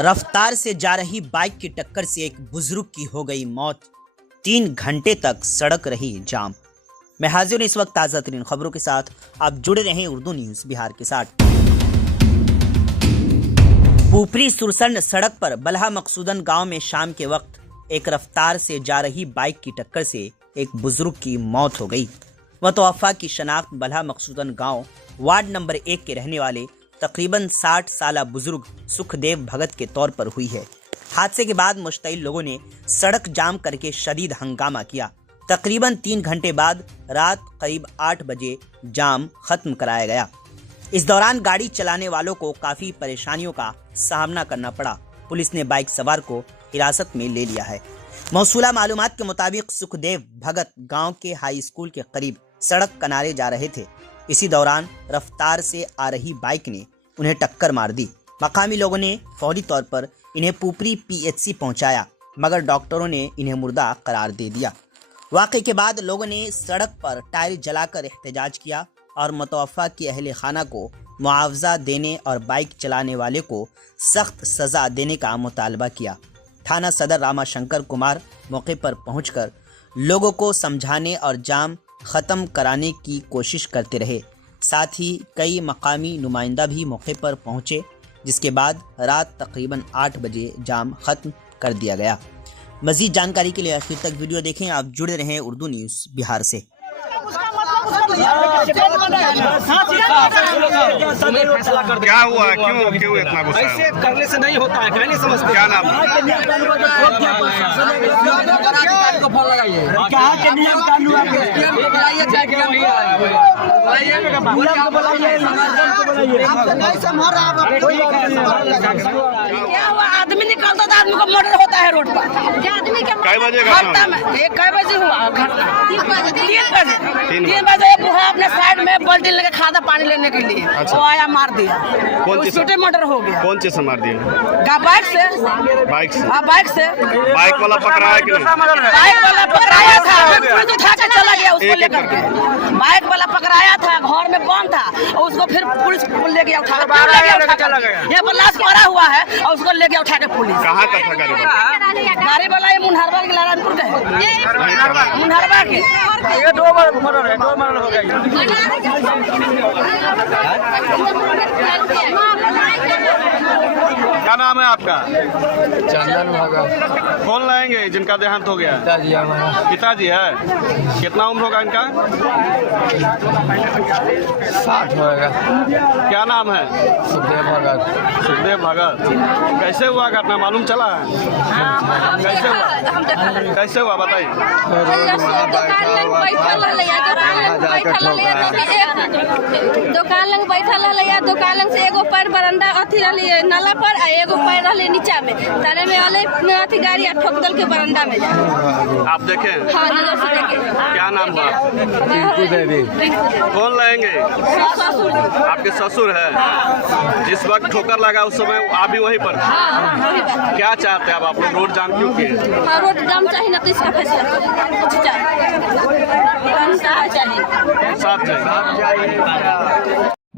रफ्तार से जा रही बाइक की टक्कर से एक बुजुर्ग की हो गई मौत। 3 घंटे तक सड़क रही जाम। मैं हाजिर हूं इस वक्त ताज़ा तरीन खबरों के साथ। आप जुड़े रहें उर्दू न्यूज बिहार के साथ। पुपरी सुरसंड सड़क पर बल्हा मकसूदन गांव में शाम के वक्त एक रफ्तार से जा रही बाइक की टक्कर से एक बुजुर्ग की मौत हो गई। मुतवफ़ा की शनाख्त बल्हा मकसूदन गांव वार्ड नंबर 1 के रहने वाले तकरीबन 60 साला बुजुर्ग सुखदेव भगत के तौर पर हुई है। हादसे के बाद मुश्तइल लोगों ने सड़क जाम करके शदीद हंगामा किया। तकरीबन 3 घंटे बाद रात करीब 8 बजे जाम खत्म कराया गया। इस दौरान गाड़ी चलाने वालों को काफी परेशानियों का सामना करना पड़ा। पुलिस ने बाइक सवार को हिरासत में ले लिया है। मौसूला मालूमात के मुताबिक सुखदेव भगत गांव के हाई स्कूल के करीब सड़क किनारे जा रहे थे। इसी दौरान रफ्तार से आ रही बाइक ने उन्हें टक्कर मार दी। मकामी लोगों ने फौरी तौर पर इन्हें पुपरी पीएचसी पहुंचाया, मगर डॉक्टरों ने इन्हें मुर्दा करार दे दिया। वाक़े के बाद लोगों ने सड़क पर टायर जलाकर एहतजाज किया और मुतवफ़ा की अहले खाना को मुआवजा देने और बाइक चलाने वाले को सख्त सज़ा देने का मुतालबा किया। थाना सदर रामाशंकर कुमार मौके पर पहुंचकर लोगों को समझाने और जाम ख़त्म कराने की कोशिश करते रहे। साथ ही कई मकामी नुमाइंदा भी मौके पर पहुंचे, जिसके बाद रात तकरीबन 8 बजे जाम ख़त्म कर दिया गया। मज़ीद जानकारी के लिए आखिर तक वीडियो देखें। आप जुड़े रहें उर्दू न्यूज़ बिहार से। क्या हुआ? क्यों इतना गुस्सा? ऐसे करने से नहीं होता है, क्या नहीं समझते? क्या नाम है? क्या हुआ? आदमी निकलता था, आदमी को मर्डर होता है रोड पर। कई बजे घटना में कई बजे हुआ घटना? 3 बजे बूढ़ा अपने साइड में बाल्टी लेके खादा पानी लेने के लिए वो आया, मार दिया। छोटे मर्डर हो गया। कौन चीज से मार दिया? बाइक से। हाँ, बाइक से। बाइक वाला पकड़ाया कि नहीं? बाइक वाला पकड़ाया था, फिर उठा के चला गया उसको लेकर के। बाइक वाला पकड़ाया था, घर में बंद था, और उसको फिर पुलिस ले गया उठा के। ये लाश पड़ा हुआ है और उसको ले गया उठा के पुलिस। कहाँ का था गाड़ी वाला? ये मुनहरवा के नारायणपुर के, मुनहरवा के। ये 2 मर्डर है, 2 मर्डर हो गया। क्या नाम है आपका? चंदन भगत। कौन लाएंगे जिनका देहांत हो गया? पिताजी है। कितना उम्र होगा इनका? 60 होगा। क्या नाम है? सुखदेव भगत। सुखदेव भगत। कैसे हुआ घटना, मालूम चला? कैसे हुआ बताइए। दुकान लंग बैठल रहले, दुकान लंग से एगो पैर बरंडा अथी रहले नाला पर, आ एगो पैर रहले नीचा में। तारे में वाले अथी गाड़ी ठोक दल के बरंडा में जा। आप देखे? हाँ, नजर से देखे। क्या नाम हुआ? टिंकू देवी। कौन लाएंगे? ससुर। आपके ससुर है। जिस वक्त ठोकर लगा उस समय आप भी वहीं पर? क्या चाहते हैं आप लोग? रोड जाम क्यों किए? हाँ, रोड जाम चाहिए ना, तो इसका फैसला कुछ चाहिए।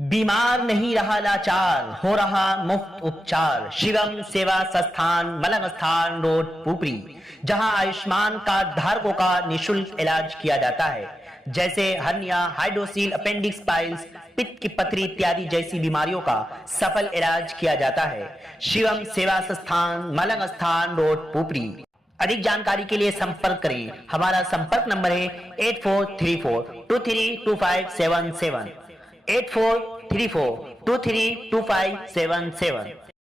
बीमार नहीं रहा लाचार, हो रहा मुफ्त उपचार। शिवम सेवा संस्थान, मलंग स्थान रोड, पुपरी, जहां आयुष्मान कार्ड धारकों का निःशुल्क इलाज किया जाता है, जैसे हर्निया, हाइड्रोसील, अपेंडिक्स, पाइल्स, पित्त की पथरी इत्यादि जैसी बीमारियों का सफल इलाज किया जाता है। शिवम सेवा संस्थान, मलंग स्थान रोड, पुपरी। अधिक जानकारी के लिए संपर्क करें। हमारा संपर्क नंबर है 8434232577, 8434232577।